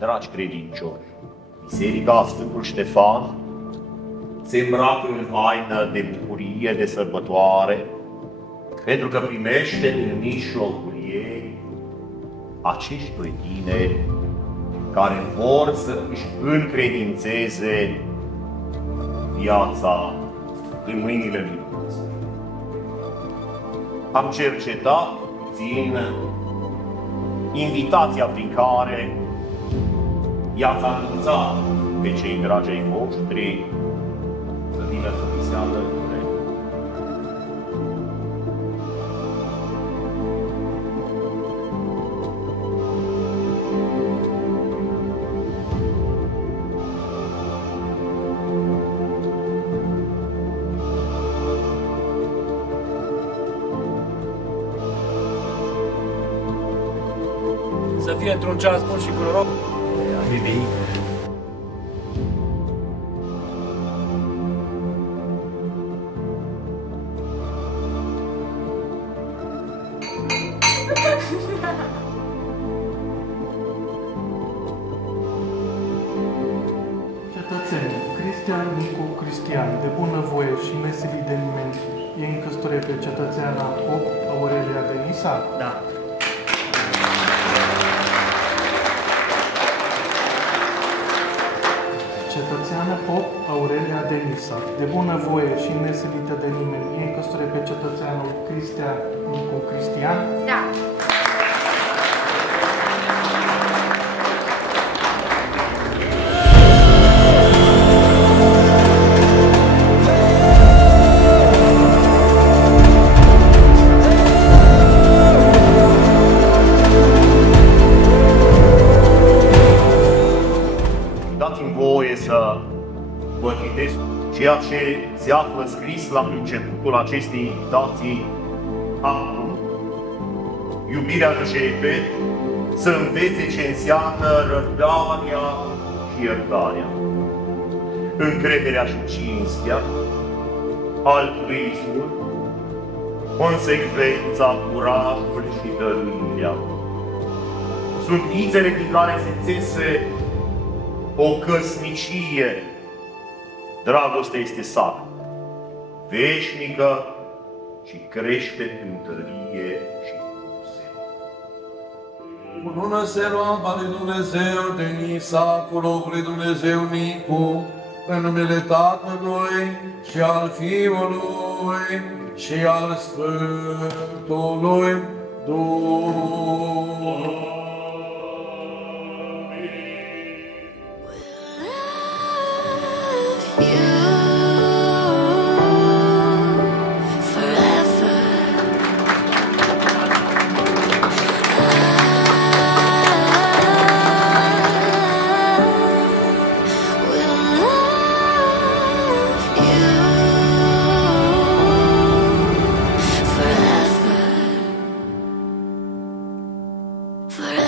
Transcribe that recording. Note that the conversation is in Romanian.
dragi credincioși, Biserica Sfântul Ștefan se îmbracă în haină de bucurie, de sărbătoare, pentru că primește în mijlocul ei acești doi tineri care vor să își încredințeze viața în mâinile lui Dumnezeu. Am cercetat puțin invitația prin care i-ați anunțat pe cei dragi ai voștri să vină să vi se alăture. Să fie într-un ceas bun și cu noroc. Bibi. Cetățeni, Cristian Nicu Cristian, de bunăvoie și nesilit de nimeni, e în căsătorie pe cetățeana Pop Aurelia Denisa? Da. Cetățeana Pop Aurelia Denisa, de bunăvoie și nesilită de nimeni, e în căsătorie pe cetățeanul Cristian Nicu Cristian? Da. Dați-mi voie să vă citesc ceea ce se află scris la începutul acestei invitații. Acum, iubirea începe să învețe ce înseamnă răbdarea și iertarea, încrederea și cinstea, altruismul, consecvența, curajul și dăruirea. Sunt ițele din care se țese o căsnicie. Dragostea este sacră, veșnică și crește în tărie și frumusețe. Bună seara, lui Dumnezeu, Denisa, cu locul lui Dumnezeu Nicu, în numele Tatălui și al Fiului și al Sfântului Duh. Forever.